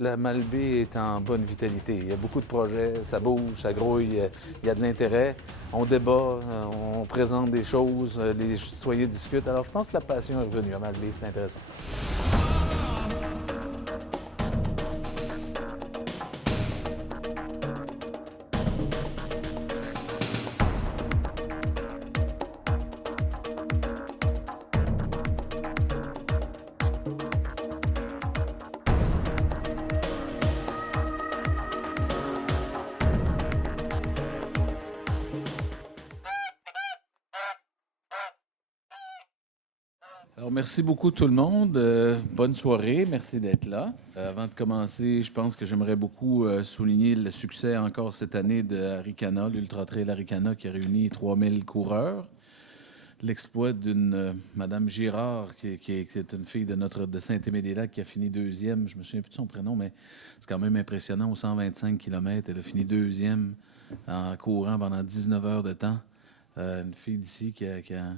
La Malbaie est en bonne vitalité. Il y a beaucoup de projets, ça bouge, ça grouille, il y a de l'intérêt. On débat, on présente des choses, les citoyens discutent. Alors, je pense que la passion est revenue à Malbaie, c'est intéressant. Alors, merci beaucoup tout le monde. Bonne soirée. Merci d'être là. Avant de commencer, je pense que j'aimerais beaucoup souligner le succès encore cette année de Arikana, l'Ultra Trail Arikana, qui a réuni 3000 coureurs. L'exploit d'une Madame Girard, qui est une fille de Saint-Aimé-des-Lacs, qui a fini deuxième. Je me souviens plus de son prénom, mais c'est quand même impressionnant. Aux 125 km, elle a fini deuxième en courant pendant 19 heures de temps. Une fille d'ici qui a...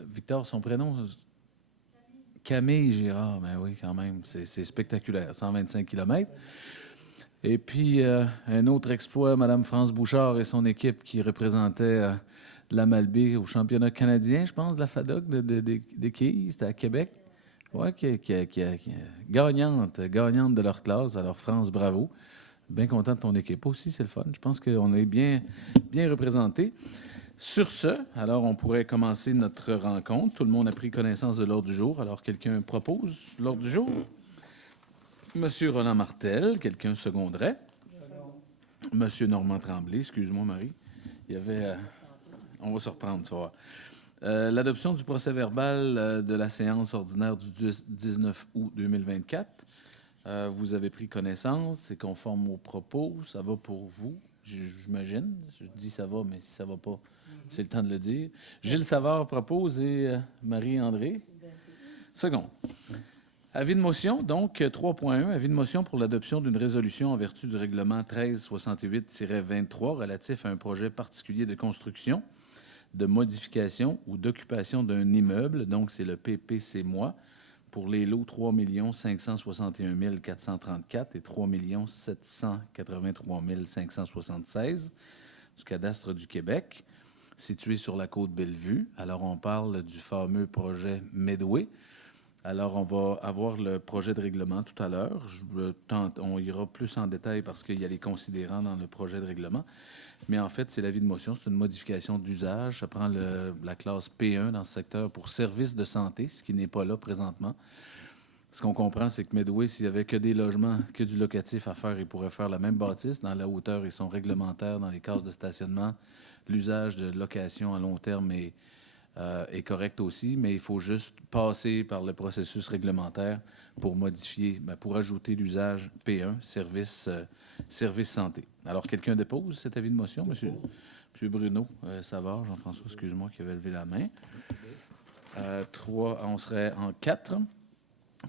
Victor, son prénom, Camille Girard, ben oui, quand même, c'est spectaculaire, 125 km. Et puis, un autre exploit, Mme France Bouchard et son équipe qui représentait la Malbaie au championnat canadien, je pense, de la FADOC de quilles, c'était à Québec. Oui, gagnante de leur classe. Alors, France, bravo. Bien content de ton équipe aussi, c'est le fun. Je pense qu'on est bien représentés. Sur ce, alors on pourrait commencer notre rencontre. Tout le monde a pris connaissance de l'ordre du jour. Alors, quelqu'un propose l'ordre du jour? Monsieur Roland Martel, quelqu'un seconderait? Monsieur Normand Tremblay, excuse-moi Marie. Il y avait... on va se reprendre, ça va. L'adoption du procès-verbal de la séance ordinaire du 19 août 2024. Vous avez pris connaissance, c'est conforme aux propos, ça va pour vous, j'imagine. Je dis ça va, mais si ça va pas, c'est le temps de le dire. Gilles Savard propose et Marie-André. Second. Avis de motion, donc 3.1, avis de motion pour l'adoption d'une résolution en vertu du règlement 1368-23 relatif à un projet particulier de construction, de modification ou d'occupation d'un immeuble, donc c'est le PPC-MOI, pour les lots 3 561 434 et 3 783 576 du cadastre du Québec, situé sur la côte Bellevue. Alors, on parle du fameux projet Medway. Alors, on va avoir le projet de règlement tout à l'heure. On ira plus en détail parce qu'il y a les considérants dans le projet de règlement. Mais en fait, c'est l'avis de motion. C'est une modification d'usage. Ça prend la classe P1 dans ce secteur pour services de santé, ce qui n'est pas là présentement. Ce qu'on comprend, c'est que Medway, s'il n'y avait que des logements, que du locatif à faire, il pourrait faire la même bâtisse. Dans la hauteur, ils sont réglementaires dans les cases de stationnement. L'usage de location à long terme est correct aussi, mais il faut juste passer par le processus réglementaire pour modifier, pour ajouter l'usage P1, service santé. Alors, quelqu'un dépose cet avis de motion? Monsieur Bruno Savard, Jean-François, excuse-moi, qui avait levé la main. 3, on serait en 4.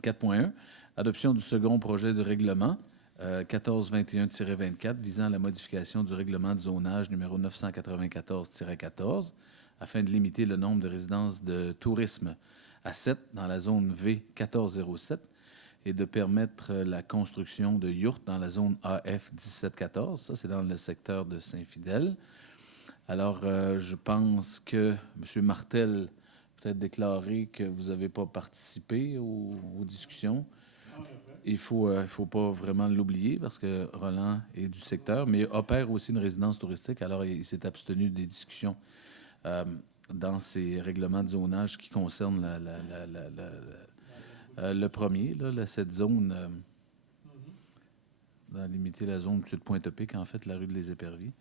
4.1, adoption du second projet de règlement 1421-24 visant à la modification du règlement de zonage numéro 994-14 afin de limiter le nombre de résidences de tourisme à 7 dans la zone V 1407 et de permettre la construction de yurts dans la zone AF 1714. Ça, c'est dans le secteur de Saint-Fidèle. Alors, je pense que M. Martel peut-être déclarer que vous n'avez pas participé aux discussions. Il ne faut pas vraiment l'oublier parce que Roland est du secteur, mais opère aussi une résidence touristique. Alors, il s'est abstenu des discussions dans ces règlements de zonage qui concernent le premier, là, cette zone, dans limiter la zone de Pointe-Pic, en fait, la rue de Les Éperviers.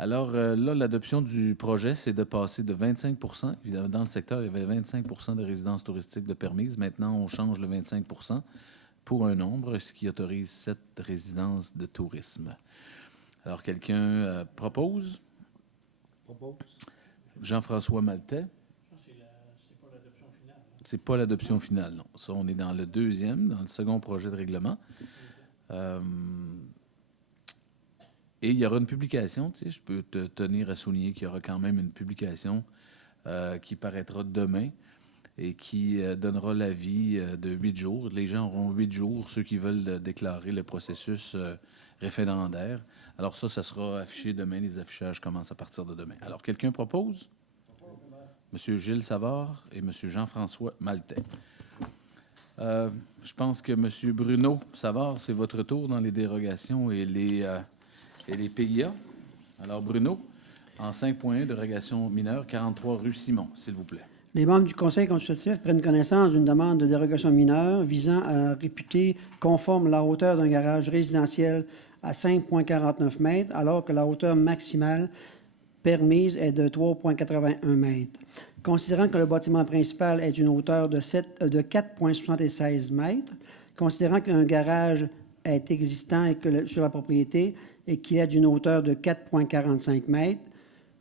Alors là, l'adoption du projet, c'est de passer de 25 %. Évidemment, dans le secteur, il y avait 25 % de résidences touristiques de permises. Maintenant, on change le 25 % pour un nombre, ce qui autorise 7 résidences de tourisme. Alors, quelqu'un propose? Propose. Jean-François Maltais. C'est pas l'adoption finale. C'est pas l'adoption finale, non. Ça, on est dans le deuxième, dans le second projet de règlement. Et il y aura une publication, tu sais, je peux te tenir à souligner qu'il y aura quand même une publication qui paraîtra demain et qui donnera l'avis de 8 jours. Les gens auront 8 jours, ceux qui veulent déclarer le processus référendaire. Alors ça sera affiché demain. Les affichages commencent à partir de demain. Alors, quelqu'un propose? M. Gilles Savard et M. Jean-François Maltais. Je pense que M. Bruno Savard, c'est votre tour dans les dérogations et les PIA. Alors, Bruno, en 5.1, dérogation mineure, 43 rue Simon, s'il vous plaît. Les membres du Conseil consultatif prennent connaissance d'une demande de dérogation mineure visant à réputer conforme la hauteur d'un garage résidentiel à 5,49 mètres, alors que la hauteur maximale permise est de 3,81 mètres. Considérant que le bâtiment principal est une hauteur de 4,76 mètres, considérant qu'un garage est existant sur la propriété et qu'il est d'une hauteur de 4,45 mètres,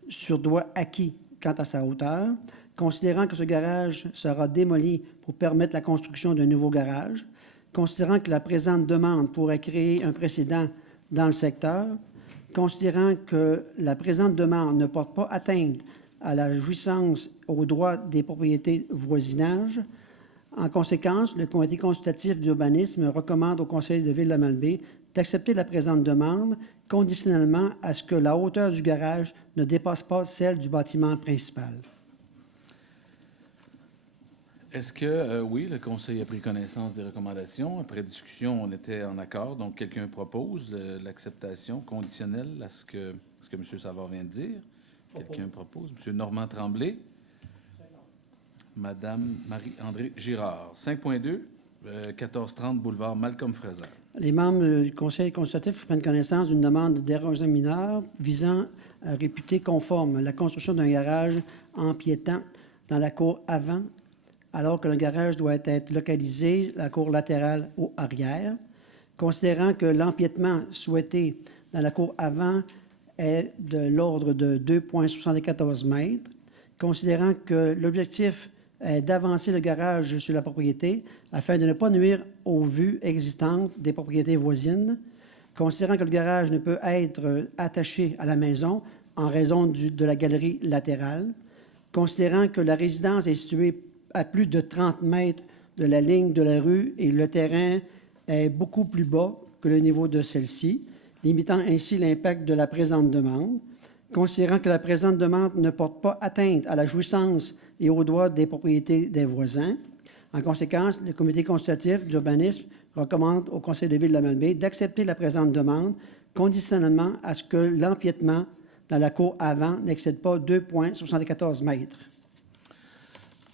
sur droit acquis quant à sa hauteur, considérant que ce garage sera démoli pour permettre la construction d'un nouveau garage, considérant que la présente demande pourrait créer un précédent dans le secteur, considérant que la présente demande ne porte pas atteinte à la jouissance aux droits des propriétés voisinage. En conséquence, le Comité consultatif d'urbanisme recommande au Conseil de Ville de Malbaie d'accepter la présente demande conditionnellement à ce que la hauteur du garage ne dépasse pas celle du bâtiment principal. Est-ce que, oui, le Conseil a pris connaissance des recommandations. Après discussion, on était en accord. Donc, quelqu'un propose l'acceptation conditionnelle à ce que M. Savard vient de dire. Quelqu'un propose. M. Normand Tremblay. Mme Marie-André Girard. 5.2, 1430 boulevard Malcolm-Fraser. Les membres du Conseil consultatif prennent connaissance d'une demande de dérogation mineure visant à réputer conforme la construction d'un garage empiétant dans la cour avant, alors que le garage doit être localisé, la cour latérale ou arrière. Considérant que l'empiètement souhaité dans la cour avant est de l'ordre de 2,74 mètres, considérant que l'objectif est d'avancer le garage sur la propriété afin de ne pas nuire aux vues existantes des propriétés voisines, considérant que le garage ne peut être attaché à la maison en raison de la galerie latérale, considérant que la résidence est située à plus de 30 mètres de la ligne de la rue et le terrain est beaucoup plus bas que le niveau de celle-ci, limitant ainsi l'impact de la présente demande, considérant que la présente demande ne porte pas atteinte à la jouissance et aux droits des propriétés des voisins. En conséquence, le Comité consultatif d'urbanisme recommande au Conseil de Ville de la Malbaie d'accepter la présente demande conditionnellement à ce que l'empiètement dans la cour avant n'excède pas 2,74 mètres.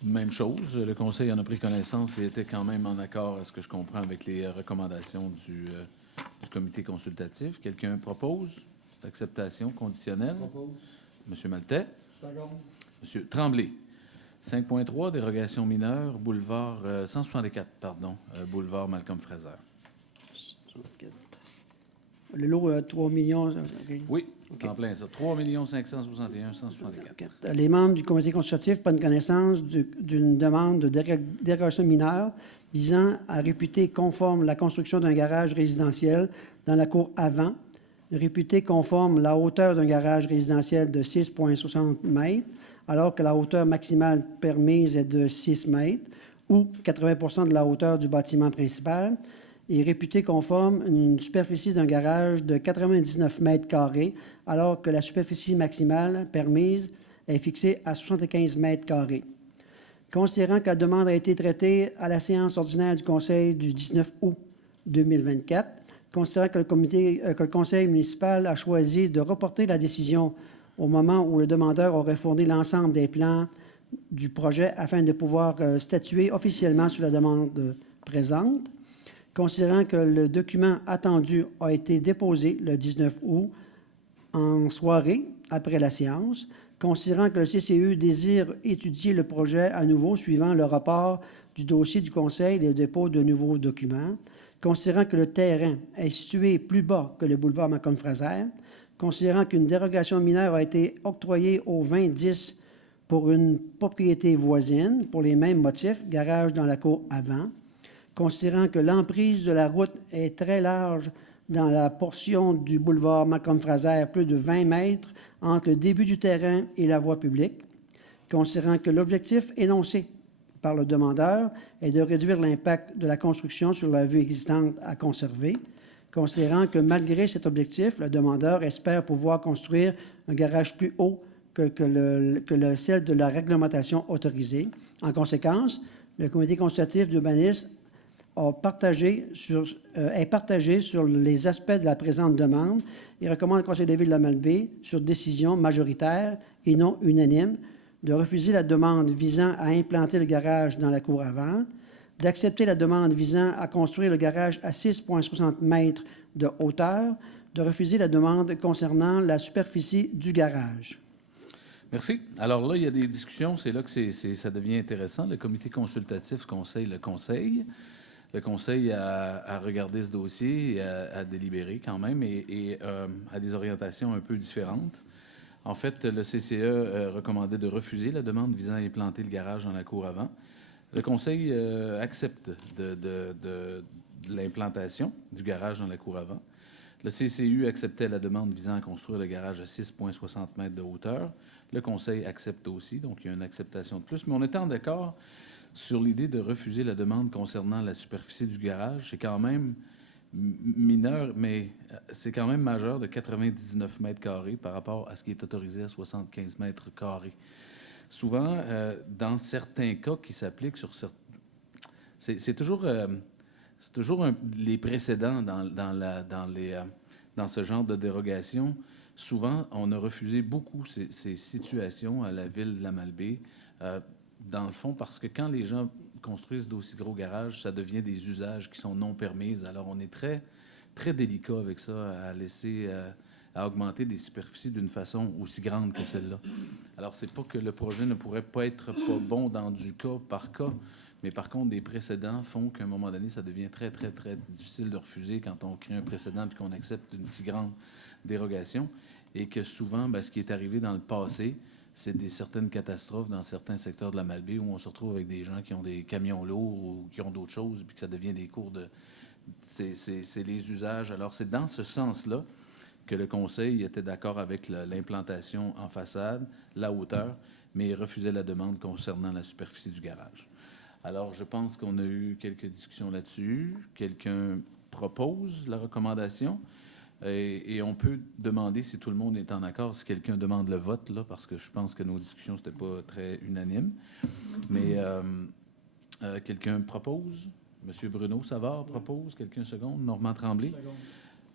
Même chose. Le Conseil en a pris connaissance et était quand même en accord, à ce que je comprends, avec les recommandations du Comité consultatif. Quelqu'un propose l'acceptation conditionnelle? M. Maltais. M. Tremblay. 5.3, dérogation mineure, boulevard 164, pardon, boulevard Malcolm-Fraser. Le lot 3 millions... Oui, en plein ça. 3 561 164. Les membres du Comité consultatif prennent connaissance d'une demande de dérogation mineure visant à réputer conforme la construction d'un garage résidentiel dans la cour avant, réputer conforme la hauteur d'un garage résidentiel de 6,60 mètres, alors que la hauteur maximale permise est de 6 mètres, ou 80 de la hauteur du bâtiment principal, et réputé conforme une superficie d'un garage de 99 mètres carrés, alors que la superficie maximale permise est fixée à 75 mètres carrés. Considérant que la demande a été traitée à la séance ordinaire du Conseil du 19 août 2024, considérant que le Conseil municipal a choisi de reporter la décision au moment où le demandeur aurait fourni l'ensemble des plans du projet afin de pouvoir statuer officiellement sur la demande présente, considérant que le document attendu a été déposé le 19 août en soirée après la séance, considérant que le CCE désire étudier le projet à nouveau suivant le rapport du dossier du Conseil et le dépôt de nouveaux documents, considérant que le terrain est situé plus bas que le boulevard Malcolm-Fraser, considérant qu'une dérogation mineure a été octroyée au 2010 pour une propriété voisine pour les mêmes motifs, garage dans la cour avant, considérant que l'emprise de la route est très large dans la portion du boulevard Malcolm-Fraser, plus de 20 mètres entre le début du terrain et la voie publique, considérant que l'objectif énoncé par le demandeur est de réduire l'impact de la construction sur la vue existante à conserver, considérant que malgré cet objectif, le demandeur espère pouvoir construire un garage plus haut que celle de la réglementation autorisée. En conséquence, le comité consultatif d'urbanisme est partagé sur les aspects de la présente demande et recommande au Conseil de ville de la Malbaie, sur décision majoritaire et non unanime, de refuser la demande visant à implanter le garage dans la cour avant, d'accepter la demande visant à construire le garage à 6,60 mètres de hauteur, de refuser la demande concernant la superficie du garage. Merci. Alors là, il y a des discussions. C'est là que ça devient intéressant. Le comité consultatif conseille le conseil. Le conseil a regardé ce dossier et a délibéré quand même et a des orientations un peu différentes. En fait, le CCE recommandait de refuser la demande visant à implanter le garage dans la cour avant. Le conseil accepte de l'implantation du garage dans la cour avant. Le CCU acceptait la demande visant à construire le garage à 6,60 mètres de hauteur. Le conseil accepte aussi, donc il y a une acceptation de plus. Mais on est en accord sur l'idée de refuser la demande concernant la superficie du garage. C'est quand même mineur, mais c'est quand même majeur de 99 mètres carrés par rapport à ce qui est autorisé à 75 mètres carrés. Souvent, dans certains cas qui s'appliquent sur certains... C'est toujours les précédents dans ce genre de dérogation. Souvent, on a refusé beaucoup ces situations à la ville de la Malbaie, dans le fond, parce que quand les gens construisent d'aussi gros garages, ça devient des usages qui sont non permis. Alors, on est très, très délicat avec ça, à laisser, à augmenter des superficies d'une façon aussi grande que celle-là. Alors, c'est pas que le projet ne pourrait pas être pas bon dans du cas par cas, mais par contre, des précédents font qu'à un moment donné, ça devient très, très, très difficile de refuser quand on crée un précédent puis qu'on accepte une si grande dérogation. Et que souvent, ce qui est arrivé dans le passé, c'est certaines catastrophes dans certains secteurs de la Malbaie où on se retrouve avec des gens qui ont des camions lourds ou qui ont d'autres choses, puis que ça devient des cours de... C'est les usages. Alors, c'est dans ce sens-là que le conseil était d'accord avec l'implantation en façade, la hauteur, mais il refusait la demande concernant la superficie du garage. Alors, je pense qu'on a eu quelques discussions là-dessus. Quelqu'un propose la recommandation? Et on peut demander, si tout le monde est en accord, si quelqu'un demande le vote, là, parce que je pense que nos discussions, c'était pas très unanime. Mais quelqu'un propose? Monsieur Bruno Savard propose? Quelqu'un seconde? Normand Tremblay?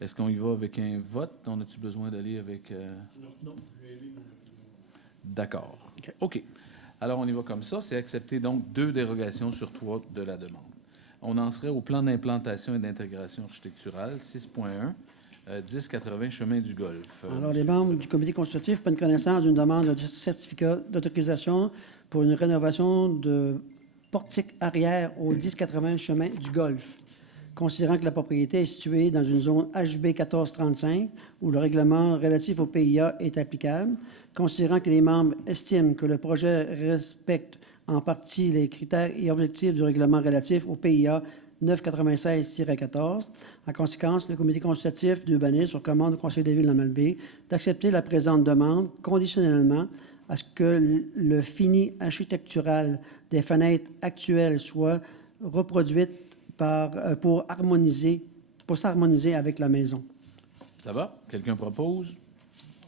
Est-ce qu'on y va avec un vote? On a-tu besoin d'aller avec... Non, j'ai émis mon opinion. D'accord. OK. Alors, on y va comme ça. C'est accepter donc 2 dérogations sur 3 de la demande. On en serait au plan d'implantation et d'intégration architecturale, 6.1. 1080 chemin du Golfe. Alors, les membres du comité consultatif prennent connaissance d'une demande de certificat d'autorisation pour une rénovation de portique arrière au 1080 chemin du Golfe, considérant que la propriété est située dans une zone HB 1435 où le règlement relatif au PIA est applicable, considérant que les membres estiment que le projet respecte en partie les critères et objectifs du règlement relatif au PIA 996-14. En conséquence, le comité consultatif d'urbanisme recommande au Conseil de ville de la Malbaie d'accepter la présente demande conditionnellement à ce que le fini architectural des fenêtres actuelles soit reproduit pour s'harmoniser avec la maison. Ça va? Quelqu'un propose?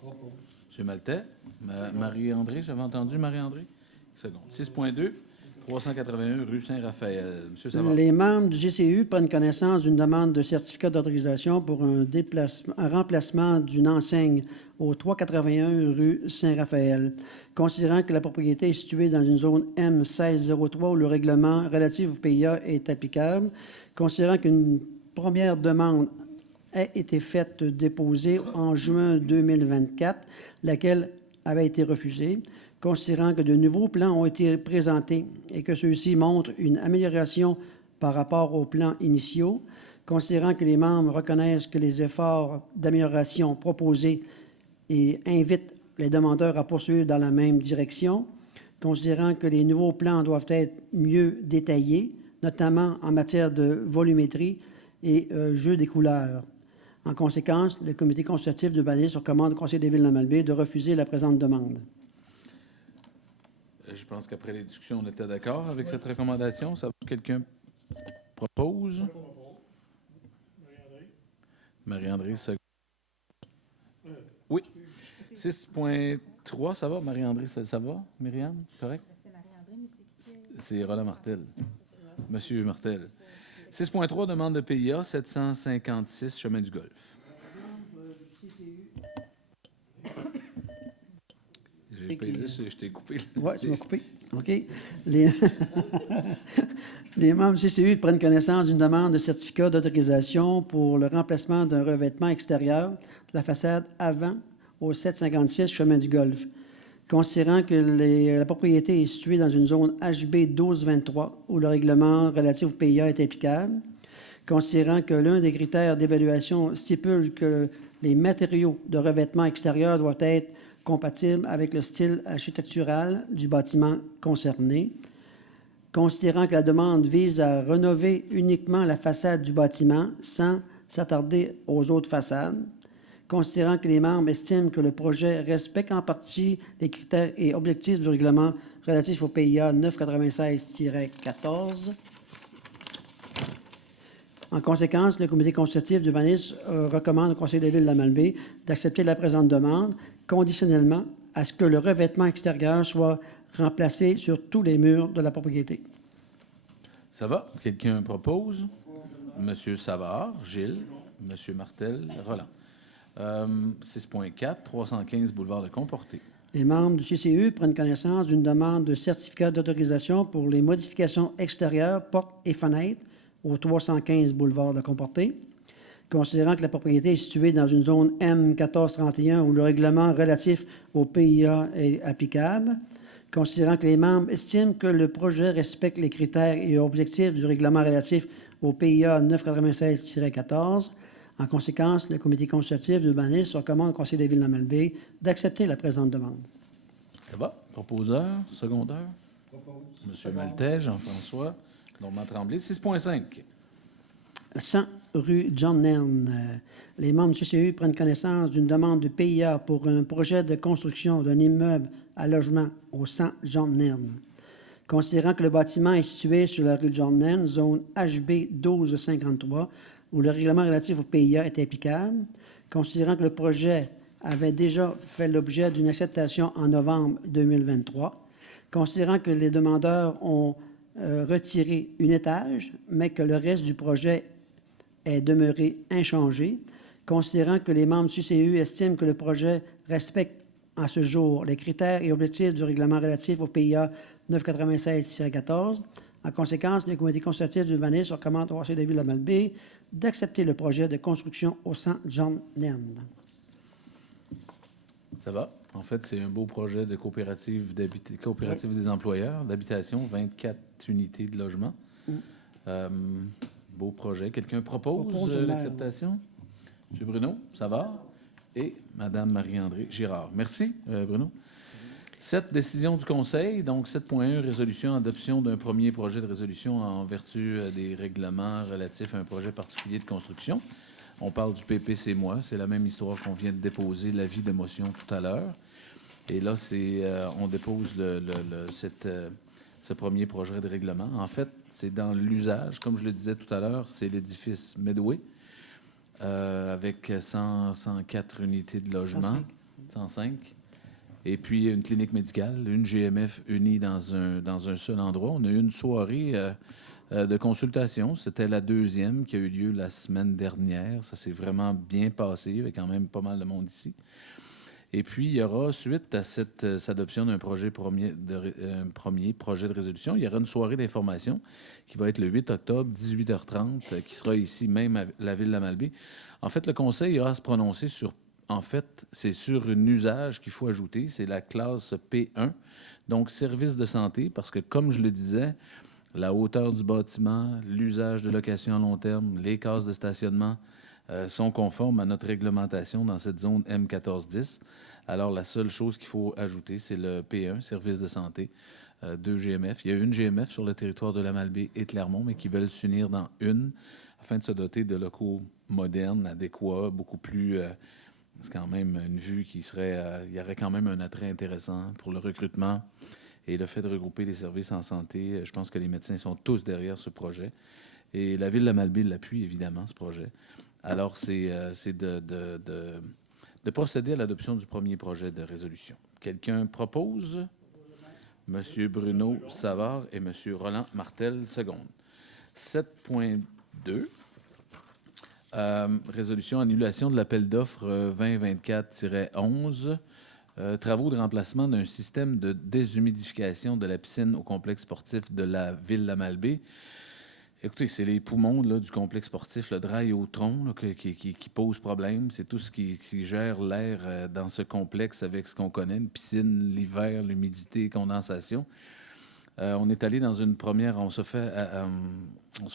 Propose. M. Maltais? Marie-André, j'avais entendu Marie-André? Seconde. 6.2. 381 rue Saint-Raphaël. Monsieur Savard. Les membres du GCU prennent connaissance d'une demande de certificat d'autorisation pour un remplacement d'une enseigne au 381 rue Saint-Raphaël, considérant que la propriété est située dans une zone M1603 où le règlement relatif au PIA est applicable, considérant qu'une première demande a été déposée en juin 2024, laquelle avait été refusée, considérant que de nouveaux plans ont été présentés et que ceux-ci montrent une amélioration par rapport aux plans initiaux, considérant que les membres reconnaissent que les efforts d'amélioration proposés et invitent les demandeurs à poursuivre dans la même direction, considérant que les nouveaux plans doivent être mieux détaillés, notamment en matière de volumétrie et jeu des couleurs. En conséquence, le comité consultatif d'urbanisme recommande au Conseil des villes de la Malbaie de refuser la présente demande. Je pense qu'après les discussions, on était d'accord avec cette recommandation. Ça, quelqu'un propose? Marie-André? Marie-André, oui. 6.3, ça va? Marie-André, ça va? Myriam, correct? C'est Marie-André, mais c'est qui? C'est Roland Martel. Monsieur Martel. 6.3, demande de PIA, 756, chemin du Golfe. J'ai pesé, je t'ai coupé. Oui, tu m'as coupé. OK. Les, les membres du CCU prennent connaissance d'une demande de certificat d'autorisation pour le remplacement d'un revêtement extérieur de la façade avant au 756 chemin du Golfe. Considérant que la propriété est située dans une zone HB 1223 où le règlement relatif au PIA est applicable, considérant que l'un des critères d'évaluation stipule que les matériaux de revêtement extérieur doivent être compatibles avec le style architectural du bâtiment concerné, considérant que la demande vise à rénover uniquement la façade du bâtiment sans s'attarder aux autres façades, considérant que les membres estiment que le projet respecte en partie les critères et objectifs du règlement relatif au PIA 996-14. En conséquence, le comité consultatif d'urbanisme recommande au Conseil de la Ville de la Malbaie d'accepter la présente demande conditionnellement à ce que le revêtement extérieur soit remplacé sur tous les murs de la propriété. Ça va? Quelqu'un propose? Monsieur Savard, Gilles, Monsieur Martel, Roland. 6.4, 315 boulevard de Comporté. Les membres du CCU prennent connaissance d'une demande de certificat d'autorisation pour les modifications extérieures, portes et fenêtres au 315 boulevard de Comporté. Considérant que la propriété est située dans une zone M1431 où le règlement relatif au PIA est applicable, considérant que les membres estiment que le projet respecte les critères et objectifs du règlement relatif au PIA 996-14, en conséquence, le comité consultatif d'urbanisme recommande au Conseil de la Ville de la Malbaie d'accepter la présente demande. Ça va? Proposeur, secondeur? Propose. Monsieur Maltais, Jean-François, Normand Tremblay. 6.5. 100 rue John Nairn. Les membres du CCU prennent connaissance d'une demande de PIA pour un projet de construction d'un immeuble à logement au 100 John Nairn. Considérant que le bâtiment est situé sur la rue John Nairn, zone HB 1253, où le règlement relatif au PIA est applicable, considérant que le projet avait déjà fait l'objet d'une acceptation en novembre 2023, considérant que les demandeurs ont retiré un étage, mais que le reste du projet est demeuré inchangé, considérant que les membres du CCU estiment que le projet respecte à ce jour les critères et objectifs du règlement relatif au PIA 996-14. En conséquence, le comité consultatif d'urbanisme recommande au Conseil de la Ville de la Malbaie d'accepter le projet de construction au 100 John Nairn. Ça va? En fait, c'est un beau projet de coopérative des employeurs d'habitation, 24 unités de logement. Beau projet. Quelqu'un propose le maire, l'acceptation? Monsieur Bruno, ça va? Et Madame Marie-André Girard. Merci, Bruno. 7, décision du Conseil. Donc, 7.1, résolution, adoption d'un premier projet de résolution en vertu des règlements relatifs à un projet particulier de construction. On parle du PPC-moi. C'est la même histoire qu'on vient de déposer l'avis de motion tout à l'heure. Et là, on dépose ce premier projet de règlement. En fait, c'est dans l'usage. Comme je le disais tout à l'heure, c'est l'édifice Medway avec 104 unités de logement. 105. Et puis, une clinique médicale, une GMF unie dans un seul endroit. On a eu une soirée de consultation. C'était la deuxième qui a eu lieu la semaine dernière. Ça s'est vraiment bien passé. Il y avait quand même pas mal de monde ici. Et puis, il y aura, suite à cette adoption d'un premier projet de résolution, il y aura une soirée d'information qui va être le 8 octobre, 18h30, qui sera ici même à la Ville de la Malbaie. En fait, le Conseil aura à se prononcer sur... En fait, c'est sur un usage qu'il faut ajouter. C'est la classe P1, donc service de santé, parce que, comme je le disais, la hauteur du bâtiment, l'usage de location à long terme, les cases de stationnement sont conformes à notre réglementation dans cette zone M1410. Alors, la seule chose qu'il faut ajouter, c'est le P1, service de santé, 2 GMF. Il y a une GMF sur le territoire de la Malbaie et Clermont, mais qui veulent s'unir dans une afin de se doter de locaux modernes, adéquats, beaucoup plus... c'est quand même une vue qui serait... il y aurait quand même un attrait intéressant pour le recrutement Et le fait de regrouper les services en santé, je pense que les médecins sont tous derrière ce projet. Et la Ville de la Malbaie l'appuie, évidemment, ce projet. Alors, c'est de procéder à l'adoption du premier projet de résolution. Quelqu'un propose? Monsieur Bruno Savard et Monsieur Roland Martel, seconde. 7.2. Résolution annulation de l'appel d'offres 2024-11. Travaux de remplacement d'un système de déshumidification de la piscine au complexe sportif de la Ville de la Malbaie. Écoutez, c'est les poumons là, du complexe sportif, le drail au tronc, là, qui pose problème. C'est tout ce qui gère l'air dans ce complexe avec ce qu'on connaît, une piscine, l'hiver, l'humidité, condensation. On est allé dans une première, on se fait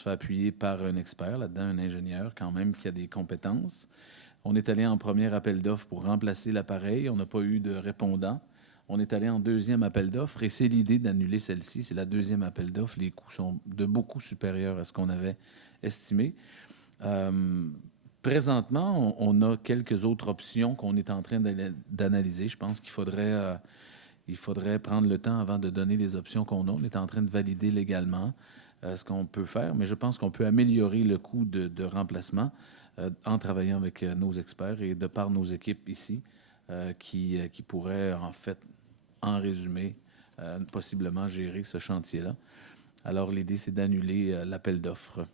appuyer par un expert là-dedans, un ingénieur quand même qui a des compétences. On est allé en premier appel d'offres pour remplacer l'appareil. On n'a pas eu de répondant. On est allé en deuxième appel d'offres et c'est l'idée d'annuler celle-ci. C'est la deuxième appel d'offres. Les coûts sont de beaucoup supérieurs à ce qu'on avait estimé. Présentement, on a quelques autres options qu'on est en train d'analyser. Je pense qu'il faudrait prendre le temps avant de donner les options qu'on a. On est en train de valider légalement ce qu'on peut faire, mais je pense qu'on peut améliorer le coût de remplacement en travaillant avec nos experts et de par nos équipes ici qui pourraient, en fait, en résumé, possiblement gérer ce chantier-là. Alors, l'idée, c'est d'annuler l'appel d'offres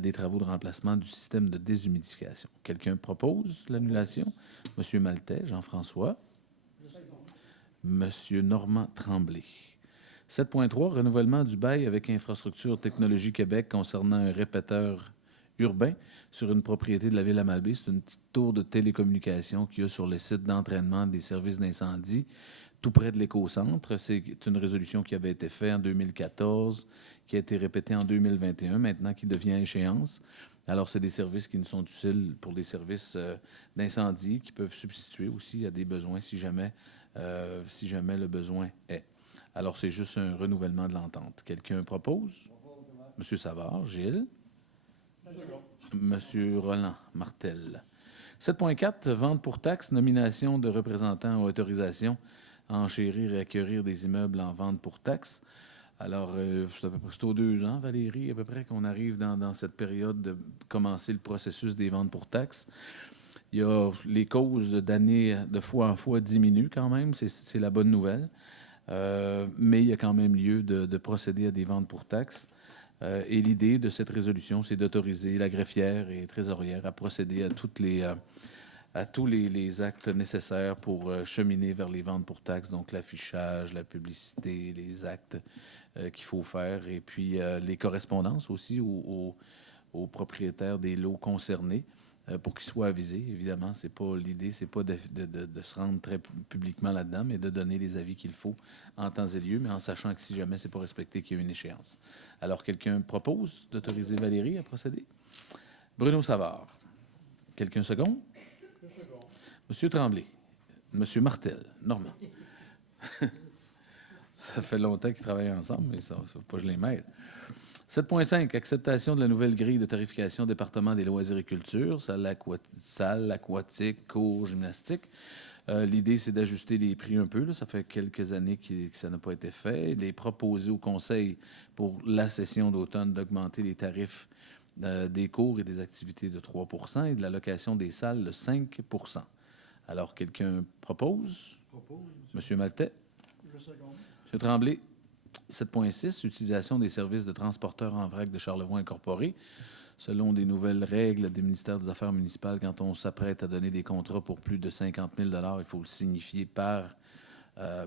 des travaux de remplacement du système de déshumidification. Quelqu'un propose l'annulation? Monsieur Maltais, Jean-François. Monsieur Normand Tremblay. 7.3, renouvellement du bail avec Infrastructure Technologie Québec concernant un répéteur urbain sur une propriété de la Ville de la Malbaie. C'est une petite tour de télécommunication qu'il y a sur le site d'entraînement des services d'incendie, tout près de l'écocentre. C'est une résolution qui avait été faite en 2014, qui a été répétée en 2021, maintenant qui devient échéance. Alors, c'est des services qui nous sont utiles pour des services d'incendie qui peuvent substituer aussi à des besoins si jamais le besoin est. Alors, c'est juste un renouvellement de l'entente. Quelqu'un propose? Monsieur Savard, Gilles. Monsieur Roland Martel. 7.4, vente pour taxe, nomination de représentants ou autorisation à enchérir et acquérir des immeubles en vente pour taxe. Alors, c'est aux 2 ans, Valérie, à peu près, qu'on arrive dans cette période de commencer le processus des ventes pour taxe. Il y a les causes d'année de fois en fois diminuent quand même, c'est la bonne nouvelle. Mais il y a quand même lieu de procéder à des ventes pour taxes. Et l'idée de cette résolution, c'est d'autoriser la greffière et trésorière à procéder à tous les actes nécessaires pour cheminer vers les ventes pour taxes, donc l'affichage, la publicité, les actes qu'il faut faire, et puis les correspondances aussi aux propriétaires des lots concernés pour qu'ils soient avisés. Évidemment, l'idée, c'est pas de se rendre très publiquement là-dedans, mais de donner les avis qu'il faut en temps et lieu, mais en sachant que si jamais c'est pas respecté, qu'il y a une échéance. Alors, quelqu'un propose d'autoriser Valérie à procéder? Bruno Savard. Quelqu'un seconde? Monsieur Tremblay. Monsieur Martel. Normand. Ça fait longtemps qu'ils travaillent ensemble, mais ça ne faut pas que je les mêle. 7.5, acceptation de la nouvelle grille de tarification département des loisirs et culture, salle aquatique, cours, gymnastique. L'idée, c'est d'ajuster les prix un peu. Là. Ça fait quelques années que ça n'a pas été fait. Il est proposé au Conseil pour la session d'automne d'augmenter les tarifs des cours et des activités de 3 % et de la location des salles de 5 %. Alors, quelqu'un propose? Monsieur Maltais? Je seconde. Monsieur Tremblay? 7.6, utilisation des services de transporteurs en vrac de Charlevoix Incorporé. Selon des nouvelles règles des ministères des Affaires municipales, quand on s'apprête à donner des contrats pour plus de 50 000 $, il faut le signifier par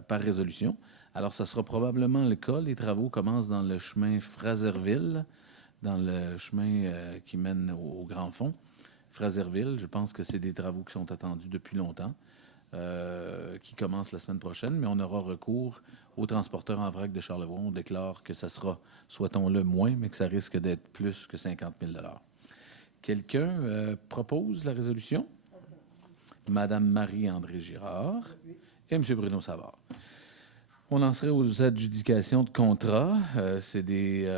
résolution. Alors, ça sera probablement le cas. Les travaux commencent dans le chemin Fraserville, dans le chemin qui mène au Grand Fond. Fraserville, je pense que c'est des travaux qui sont attendus depuis longtemps. Qui commence la semaine prochaine, mais on aura recours aux transporteurs en vrac de Charlevoix. On déclare que ça sera, souhaitons-le, moins, mais que ça risque d'être plus que 50 000 $. Quelqu'un propose la résolution? Madame Marie-André Girard et M. Bruno Savard. On en serait aux adjudications de contrats. C'est des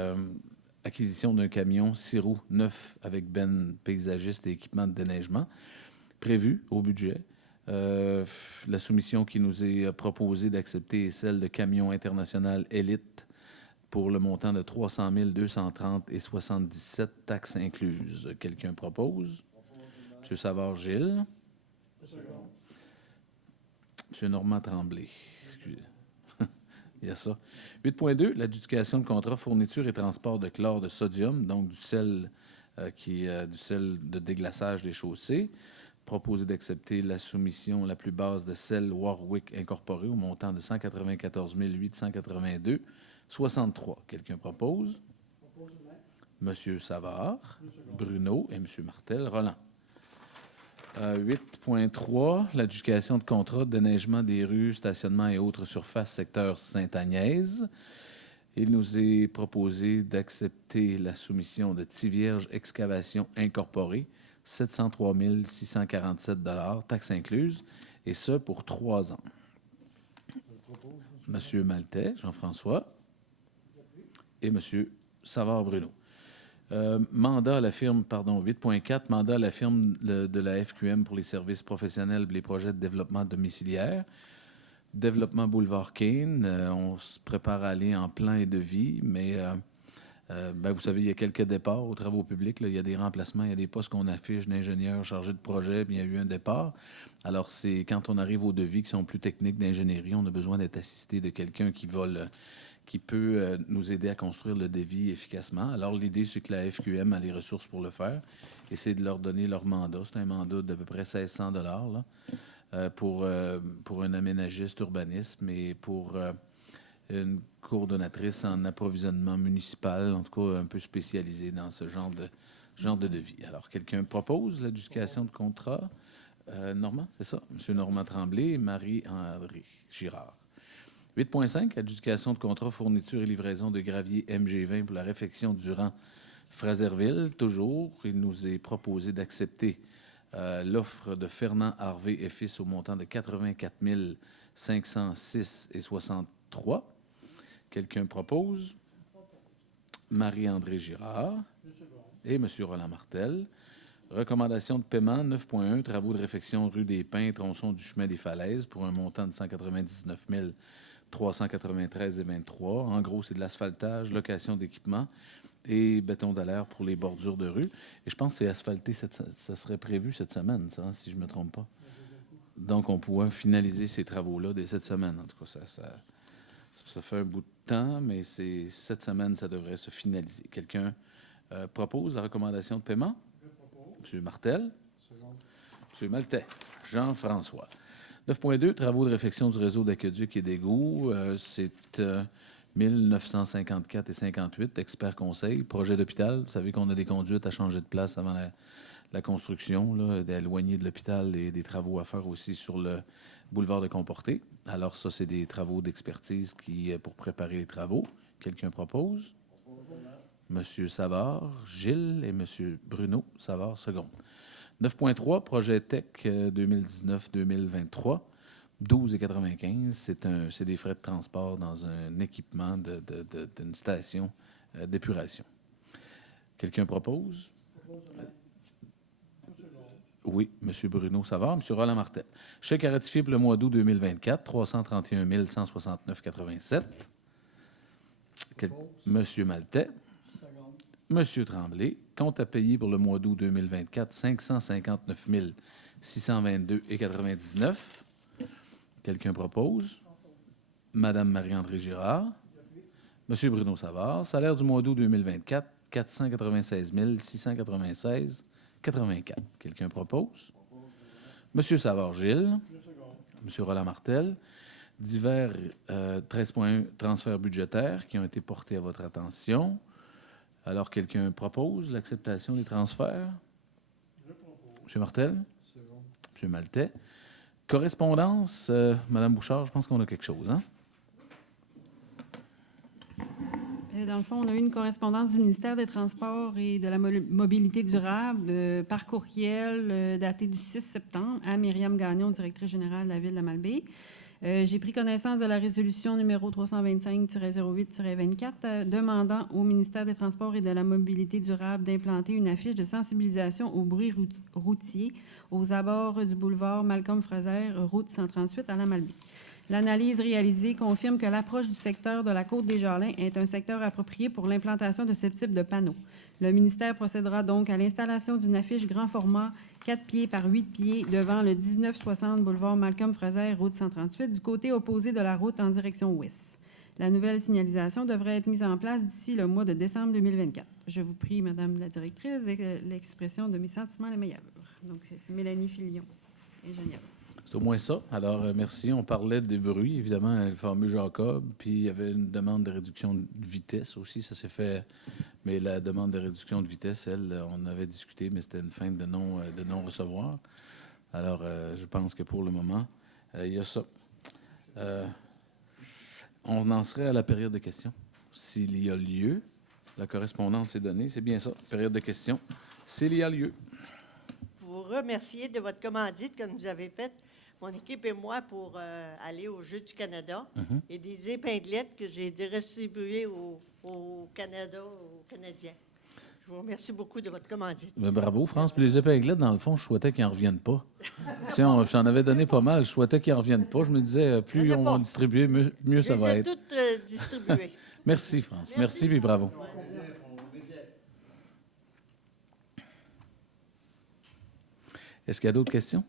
acquisitions d'un camion 6 roues neuf avec benne paysagiste et équipement de déneigement prévu au budget. La soumission qui nous est proposée d'accepter est celle de Camion International Élite pour le montant de 300 230 et 77 taxes incluses. Quelqu'un propose? M. Savard-Gilles. M. Normand Tremblay. Excusez. Il y a ça. 8.2, l'adjudication de contrat fourniture et transport de chlore de sodium, donc du sel du sel de déglaçage des chaussées. Proposé d'accepter la soumission la plus basse de Sel Warwick Incorporé au montant de 194 882 63. Quelqu'un propose? Monsieur Savard, Bruno et Monsieur Martel. Roland. 8.3, l'adjudication de contrat de déneigement des rues, stationnement et autres surfaces, secteur Sainte-Agnès. Il nous est proposé d'accepter la soumission de Tivierge Excavation Incorporée, 703 647 $, taxes incluses, et ce pour 3 ans. Monsieur Maltais, Jean-François, et Monsieur Savard-Bruno. Mandat à la firme, 8.4, mandat à la firme de la FQM pour les services professionnels et les projets de développement domiciliaire. Développement Boulevard Kane, on se prépare à aller en plan et devis, mais vous savez, il y a quelques départs aux travaux publics. Là, il y a des remplacements, il y a des postes qu'on affiche d'ingénieurs chargés de projet, puis il y a eu un départ. Alors, c'est quand on arrive aux devis qui sont plus techniques d'ingénierie, on a besoin d'être assisté de quelqu'un qui peut nous aider à construire le devis efficacement. Alors, l'idée, c'est que la FQM a les ressources pour le faire et c'est de leur donner leur mandat. C'est un mandat d'à peu près 1 600 $ là, pour un aménagiste urbanisme et pour une coordonnatrice en approvisionnement municipal, en tout cas un peu spécialisée dans ce genre de devis. Alors, quelqu'un propose l'adjudication de contrat? Normand, c'est ça? M. Normand Tremblay et Marie-André Girard. 8.5, adjudication de contrat fourniture et livraison de gravier MG20 pour la réfection du rang Fraserville. Toujours, il nous est proposé d'accepter l'offre de Fernand Harvey et Fils au montant de 84 506 et 63. Quelqu'un propose? Marie-André Girard et M. Roland Martel. Recommandation de paiement 9.1, travaux de réfection rue des Pins, tronçon du chemin des Falaises pour un montant de 199 393 et 23. En gros, c'est de l'asphaltage, location d'équipement et béton d'alaire pour les bordures de rue. Et je pense que c'est asphalté, ça serait prévu cette semaine, ça, si je ne me trompe pas. Donc, on pourra finaliser ces travaux-là dès cette semaine. En tout cas, ça fait un bout de temps, mais cette semaine, ça devrait se finaliser. Quelqu'un propose la recommandation de paiement? Je propose. M. Martel? M. Maltais? Jean-François? 9.2, travaux de réfection du réseau d'aqueduc et d'égouts. C'est 1954 et 58, expert conseil. Projet d'hôpital. Vous savez qu'on a des conduites à changer de place avant la construction, là, d'éloigner de l'hôpital et des travaux à faire aussi sur le boulevard de Comporté. Alors ça, c'est des travaux d'expertise pour préparer les travaux. Quelqu'un propose? Monsieur Savard, Gilles et Monsieur Bruno Savard, second. 9.3, projet TEC 2019-2023, 12,95. C'est des frais de transport dans un équipement d'une station d'épuration. Quelqu'un propose? Oui, M. Bruno Savard. M. Roland Martel. Chèque à ratifier pour le mois d'août 2024, 331 169,87. M. Maltais. M. Tremblay. Compte à payer pour le mois d'août 2024, 559 622,99. Quelqu'un propose? Mme Marie-André Girard. M. Bruno Savard. Salaire du mois d'août 2024, 496 696,84. Quelqu'un propose? M. Savard-Gilles. M. Roland Martel. Divers 13.1 transferts budgétaires qui ont été portés à votre attention. Alors, quelqu'un propose l'acceptation des transferts? Je propose. M. Martel? M. Maltais? Correspondance, Mme Bouchard, je pense qu'on a quelque chose, hein? Dans le fond, on a eu une correspondance du ministère des Transports et de la Mobilité durable par courriel daté du 6 septembre à Myriam Gagnon, directrice générale de la Ville de la Malbaie. J'ai pris connaissance de la résolution numéro 325-08-24 demandant au ministère des Transports et de la Mobilité durable d'implanter une affiche de sensibilisation au bruit routier aux abords du boulevard Malcolm-Fraser, route 138 à la Malbaie. L'analyse réalisée confirme que l'approche du secteur de la Côte-des-Jalins est un secteur approprié pour l'implantation de ce type de panneaux. Le ministère procédera donc à l'installation d'une affiche grand format 4 pieds par 8 pieds devant le 1960 boulevard Malcolm-Fraser, route 138, du côté opposé de la route en direction ouest. La nouvelle signalisation devrait être mise en place d'ici le mois de décembre 2024. Je vous prie, Madame la directrice, l'expression de mes sentiments les meilleurs. Donc, c'est Mélanie Filion, ingénieure. C'est au moins ça. Alors, merci. On parlait des bruits, évidemment, le fameux Jacob, puis il y avait une demande de réduction de vitesse aussi, ça s'est fait. Mais la demande de réduction de vitesse, elle, on avait discuté, mais c'était une fin de non-recevoir. Alors, je pense que pour le moment, il y a ça. On en serait à la période de questions. S'il y a lieu, la correspondance est donnée, c'est bien ça, période de questions. S'il y a lieu. Vous remercier de votre commandite que nous avez faite, mon équipe et moi, pour aller aux Jeux du Canada et des épinglettes que j'ai distribuées au Canada, aux Canadiens. Je vous remercie beaucoup de votre commandite. Mais bravo, France. Puis les épinglettes, dans le fond, je souhaitais qu'ils n'en reviennent pas. J'en avais donné pas mal. Je souhaitais qu'ils n'en reviennent pas. Je me disais, plus on va en distribuer, mieux ça va être. Je les ai toutes distribuées. Merci, France. Merci, puis bravo. Est-ce qu'il y a d'autres questions?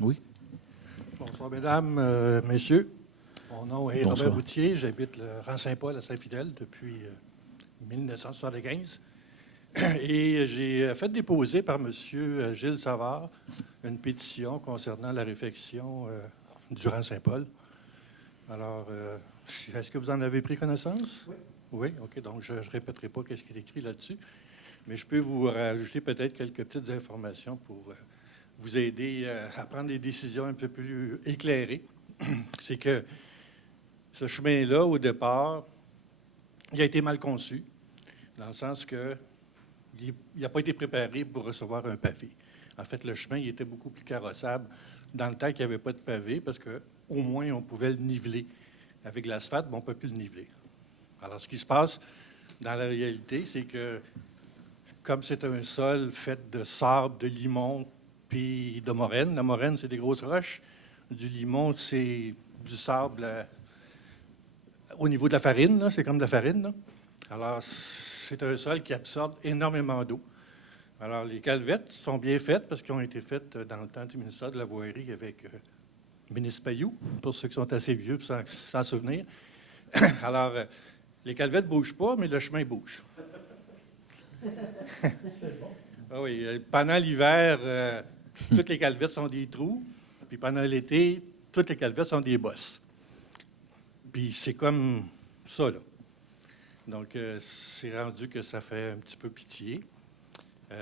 Oui. Bonsoir, mesdames, messieurs. Mon nom est Bonsoir. Robert Routier. J'habite le rang Saint-Paul à Saint-Fidèle depuis 1975. Et j'ai fait déposer par M. Gilles Savard une pétition concernant la réfection du rang Saint-Paul. Alors, est-ce que vous en avez pris connaissance? Oui. Oui, OK. Donc, je ne répéterai pas ce qui est écrit là-dessus. Mais je peux vous rajouter peut-être quelques petites informations pour vous aider à prendre des décisions un peu plus éclairées. C'est que ce chemin-là, au départ, il a été mal conçu, dans le sens qu'il n'a pas été préparé pour recevoir un pavé. En fait, le chemin il était beaucoup plus carrossable dans le temps qu'il n'y avait pas de pavé, parce qu'au moins, on pouvait le niveler. Avec l'asphalte, on ne peut plus le niveler. Alors, ce qui se passe dans la réalité, c'est que comme c'est un sol fait de sable, de limon, puis de moraine. La moraine, c'est des grosses roches. Du limon, c'est du sable au niveau de la farine. Là. C'est comme de la farine. Là. Alors, c'est un sol qui absorbe énormément d'eau. Alors, les calvettes sont bien faites parce qu'elles ont été faites dans le temps du ministère de la Voirie avec le ministre Payou, pour ceux qui sont assez vieux pour s'en souvenir. Alors, les calvettes ne bougent pas, mais le chemin bouge. Ah oui, pendant l'hiver, toutes les calvettes sont des trous, puis pendant l'été, toutes les calvettes sont des bosses. Puis c'est comme ça, là. Donc, c'est rendu que ça fait un petit peu pitié.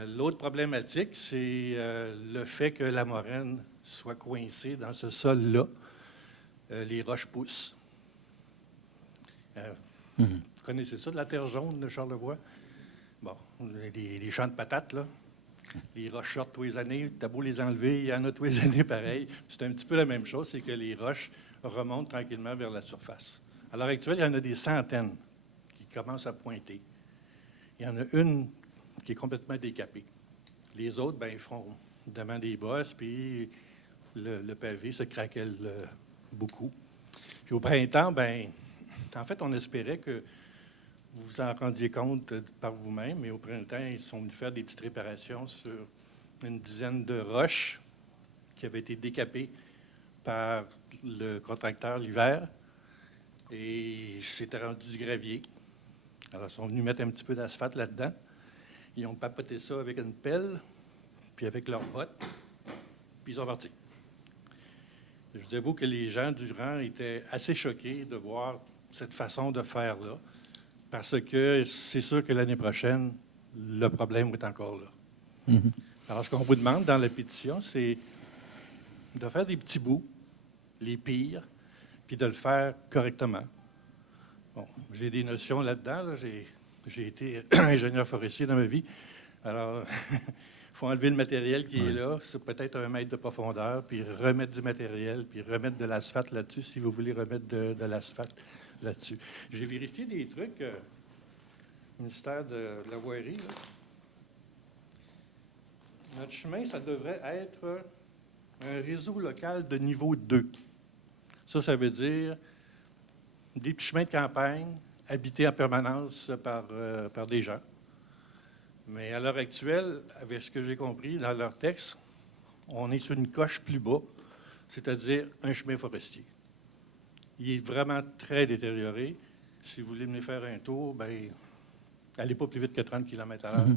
L'autre problématique, c'est le fait que la moraine soit coincée dans ce sol-là. Les roches poussent. Vous connaissez ça, de la terre jaune de Charlevoix? Bon, les champs de patates, là. Les roches sortent tous les années. T'as beau les enlever, il y en a tous les années pareil. C'est un petit peu la même chose, c'est que les roches remontent tranquillement vers la surface. À l'heure actuelle, il y en a des centaines qui commencent à pointer. Il y en a une qui est complètement décapée. Les autres, bien, ils font évidemment des bosses, puis le pavé se craquelle beaucoup. Puis au printemps, bien, en fait, on espérait que vous vous en rendiez compte par vous-même, mais au printemps, ils sont venus faire des petites réparations sur une dizaine de roches qui avaient été décapées par le contracteur l'hiver, et c'était rendu du gravier. Alors, ils sont venus mettre un petit peu d'asphalte là-dedans. Ils ont papoté ça avec une pelle, puis avec leurs bottes, puis ils sont partis. Je vous avoue que les gens du rang étaient assez choqués de voir cette façon de faire-là, parce que c'est sûr que l'année prochaine, le problème est encore là. Mm-hmm. Alors, ce qu'on vous demande dans la pétition, c'est de faire des petits bouts, les pires, puis de le faire correctement. Bon, j'ai des notions là-dedans. Là. J'ai été ingénieur forestier dans ma vie. Alors, il faut enlever le matériel qui est là, c'est peut-être 1 mètre de profondeur, puis remettre du matériel, puis remettre de l'asphalte là-dessus, si vous voulez remettre de l'asphalte là-dessus. J'ai vérifié des trucs, ministère de la Voirie, là. Notre chemin, ça devrait être un réseau local de niveau 2. Ça veut dire des petits chemins de campagne habités en permanence par des gens. Mais à l'heure actuelle, avec ce que j'ai compris dans leur texte, on est sur une coche plus bas, c'est-à-dire un chemin forestier. Il est vraiment très détérioré. Si vous voulez venir faire un tour, bien, allez pas plus vite que 30 km/h.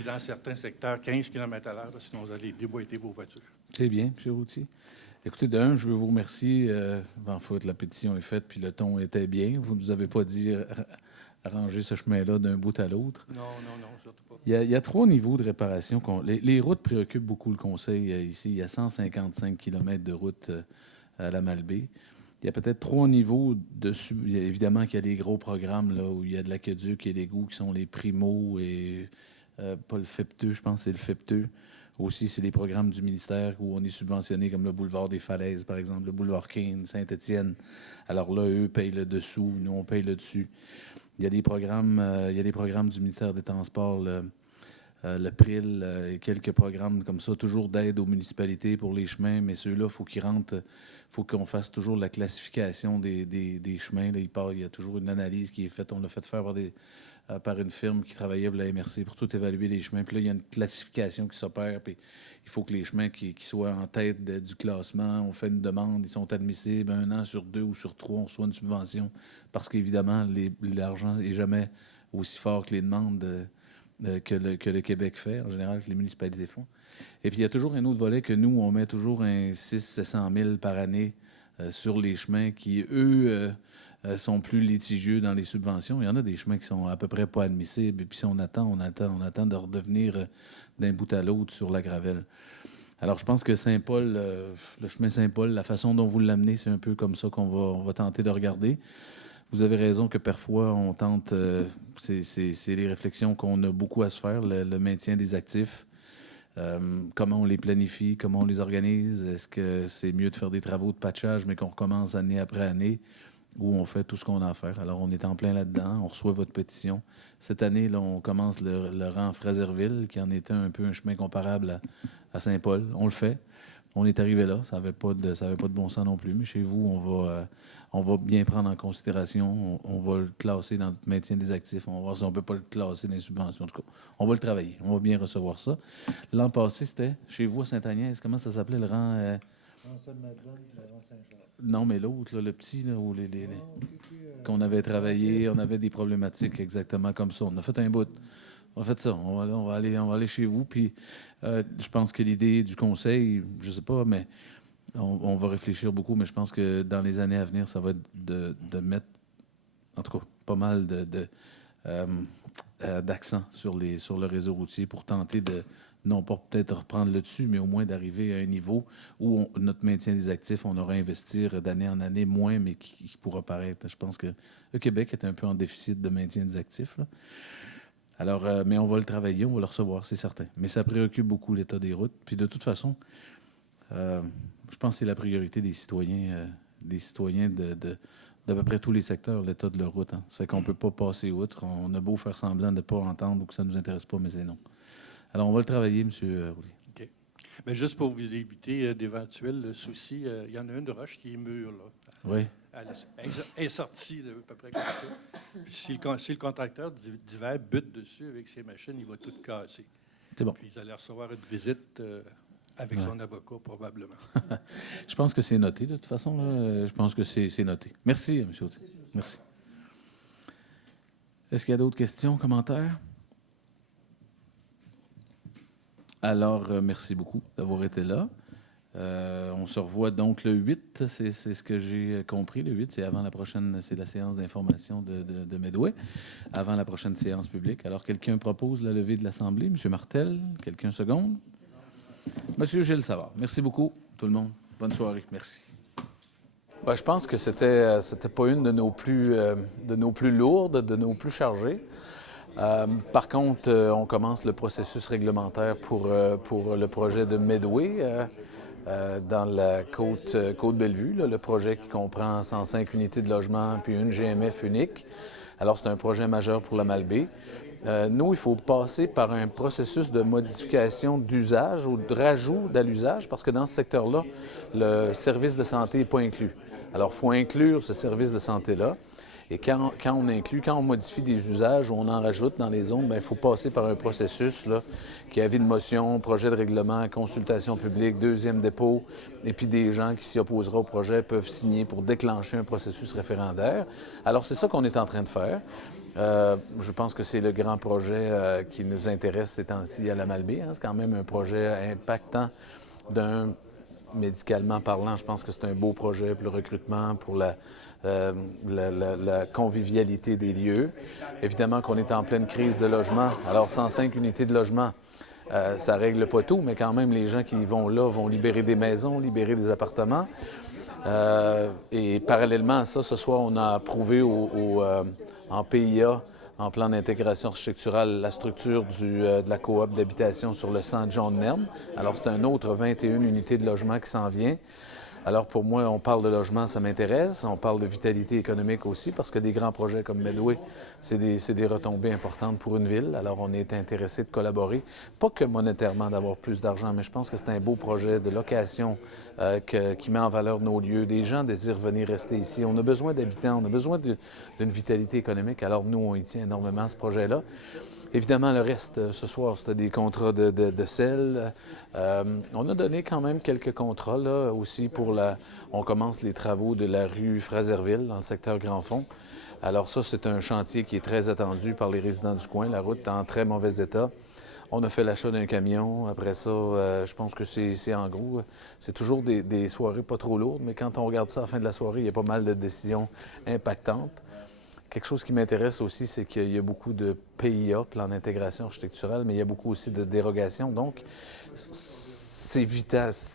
Et dans certains secteurs, 15 km/h, sinon vous allez déboîter vos voitures. C'est bien, M. Routier. Écoutez, d'un, je veux vous remercier. En fait, la pétition est faite, puis le ton était bien. Vous ne nous avez pas dit arranger ce chemin-là d'un bout à l'autre. Non, surtout pas. Il y a 3 niveaux de réparation. Les routes préoccupent beaucoup le Conseil ici. Il y a 155 km de route à la Malbaie. Il y a peut-être 3 niveaux dessus. Évidemment qu'il y a des gros programmes là, où il y a de l'aqueduc et l'égout qui sont les primos et pas le FEPTeux, je pense que c'est le FEPTeux. Aussi, c'est des programmes du ministère où on est subventionné, comme le boulevard des Falaises, par exemple, le boulevard Kane, Saint-Étienne. Alors là, eux payent le dessous, nous, on paye le dessus. Il y a des programmes du ministère des Transports, le PRIL et quelques programmes comme ça, toujours d'aide aux municipalités pour les chemins, mais ceux-là, il faut qu'on fasse toujours la classification des chemins. Là, il y a toujours une analyse qui est faite. On l'a fait faire par une firme qui travaillait pour la MRC pour tout évaluer les chemins. Puis là, il y a une classification qui s'opère, puis il faut que les chemins qui soient en tête du classement, on fait une demande, ils sont admissibles 1 an sur 2 ou sur 3, on reçoit une subvention, parce qu'évidemment, l'argent n'est jamais aussi fort que les demandes que le Québec fait, en général, que les municipalités font. Et puis, il y a toujours un autre volet que nous, on met toujours un 600 000 par année sur les chemins qui, eux, sont plus litigieux dans les subventions. Il y en a des chemins qui sont à peu près pas admissibles. Et puis si on attend de redevenir d'un bout à l'autre sur la gravelle. Alors, je pense que Saint-Paul, le chemin Saint-Paul, la façon dont vous l'amenez, c'est un peu comme ça on va tenter de regarder. Vous avez raison que parfois, on tente... c'est des réflexions qu'on a beaucoup à se faire, le maintien des actifs. Comment on les planifie, comment on les organise. Est-ce que c'est mieux de faire des travaux de patchage, mais qu'on recommence année après année, où on fait tout ce qu'on a à faire? Alors, on est en plein là-dedans. On reçoit votre pétition. Cette année, là, on commence le rang Fraserville, qui en était un peu un chemin comparable à Saint-Paul. On le fait. On est arrivé là. Ça n'avait pas de bon sens non plus. Mais chez vous, on va bien prendre en considération. On va le classer dans le maintien des actifs. On va voir si on ne peut pas le classer dans les subventions. En tout cas, on va le travailler. On va bien recevoir ça. L'an passé, c'était chez vous à Sainte-Agnès. Comment ça s'appelait, le rang... Non, mais l'autre, là, le petit, là, où qu'on avait travaillé, on avait des problématiques exactement comme ça. On a fait un bout. On a fait ça. On va aller chez vous. Puis, je pense que l'idée du conseil, je ne sais pas, mais on va réfléchir beaucoup. Mais je pense que dans les années à venir, ça va être de mettre, en tout cas, pas mal d'accent sur le réseau routier pour tenter de, non pas peut-être reprendre le dessus, mais au moins d'arriver à un niveau où notre maintien des actifs, on aura à investir d'année en année moins, mais qui pourra paraître. Je pense que le Québec est un peu en déficit de maintien des actifs, là. Alors, mais on va le travailler, on va le recevoir, c'est certain. Mais ça préoccupe beaucoup l'état des routes. Puis de toute façon, je pense que c'est la priorité des citoyens d'à peu près tous les secteurs, l'état de leur route. Hein. Ça fait qu'on ne peut pas passer outre. On a beau faire semblant de ne pas entendre ou que ça ne nous intéresse pas, mais c'est non. Alors, on va le travailler, M. Roulier. OK. Mais juste pour vous éviter d'éventuels soucis, il y en a une de roche qui est mûre, là. Oui. Elle est sortie de à peu près comme ça. Puis si le contracteur d'hiver bute dessus avec ses machines, il va tout casser. C'est bon. Puis ils allaient recevoir une visite avec son avocat, probablement. Je pense que c'est noté, de toute façon. Là. Je pense que c'est noté. Merci, M. Roulier. Merci. Est-ce qu'il y a d'autres questions, commentaires? Alors, merci beaucoup d'avoir été là. On se revoit donc le 8, c'est ce que j'ai compris. Le 8, c'est avant la prochaine, c'est la séance d'information de Medway, avant la prochaine séance publique. Alors, quelqu'un propose la levée de l'Assemblée? M. Martel, quelqu'un seconde? M. Gilles Savard. Merci beaucoup, tout le monde. Bonne soirée. Merci. Ben, je pense que c'était pas une de nos plus lourdes, de nos plus chargées. Par contre, on commence le processus réglementaire pour le projet de Medway dans la côte Bellevue, là, le projet qui comprend 105 unités de logement puis une GMF unique. Alors, c'est un projet majeur pour la Malbaie. Nous, il faut passer par un processus de modification d'usage ou de rajout à l'usage parce que dans ce secteur-là, le service de santé n'est pas inclus. Alors, il faut inclure ce service de santé-là. Et quand on modifie des usages ou on en rajoute dans les zones, bien, il faut passer par un processus là, qui est avis de motion, projet de règlement, consultation publique, deuxième dépôt, et puis des gens qui s'y opposeront au projet peuvent signer pour déclencher un processus référendaire. Alors, c'est ça qu'on est en train de faire. Je pense que c'est le grand projet qui nous intéresse ces temps-ci à la Malbaie. Hein. C'est quand même un projet impactant médicalement parlant. Je pense que c'est un beau projet pour le recrutement, pour la convivialité des lieux. Évidemment qu'on est en pleine crise de logement. Alors, 105 unités de logement, ça règle pas tout, mais quand même, les gens qui vont là vont libérer des maisons, libérer des appartements. Et parallèlement à ça, ce soir, on a approuvé en PIA, en plan d'intégration architecturale, la structure de la coop d'habitation sur le centre John Nern. Alors, c'est un autre 21 unités de logement qui s'en vient. Alors, pour moi, on parle de logement, ça m'intéresse. On parle de vitalité économique aussi, parce que des grands projets comme Medway, c'est des retombées importantes pour une ville. Alors, on est intéressé de collaborer, pas que monétairement d'avoir plus d'argent, mais je pense que c'est un beau projet de location qui met en valeur nos lieux. Des gens désirent venir rester ici. On a besoin d'habitants, on a besoin d'une vitalité économique. Alors, nous, on y tient énormément, ce projet-là. Évidemment, le reste, ce soir, c'était des contrats de sel. On a donné quand même quelques contrats, là, aussi pour on commence les travaux de la rue Fraserville, dans le secteur Grand Fond. Alors ça, c'est un chantier qui est très attendu par les résidents du coin. La route est en très mauvais état. On a fait l'achat d'un camion. Après ça, je pense que c'est en gros, c'est toujours des soirées pas trop lourdes, mais quand on regarde ça à la fin de la soirée, il y a pas mal de décisions impactantes. Quelque chose qui m'intéresse aussi, c'est qu'il y a beaucoup de PIA, plan d'intégration architecturale, mais il y a beaucoup aussi de dérogations. Donc,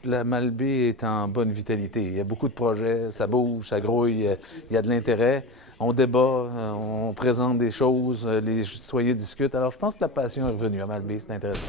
la Malbaie est en bonne vitalité. Il y a beaucoup de projets, ça bouge, ça grouille, il y a de l'intérêt. On débat, on présente des choses, les citoyens discutent. Alors, je pense que la passion est revenue à Malbaie, c'est intéressant.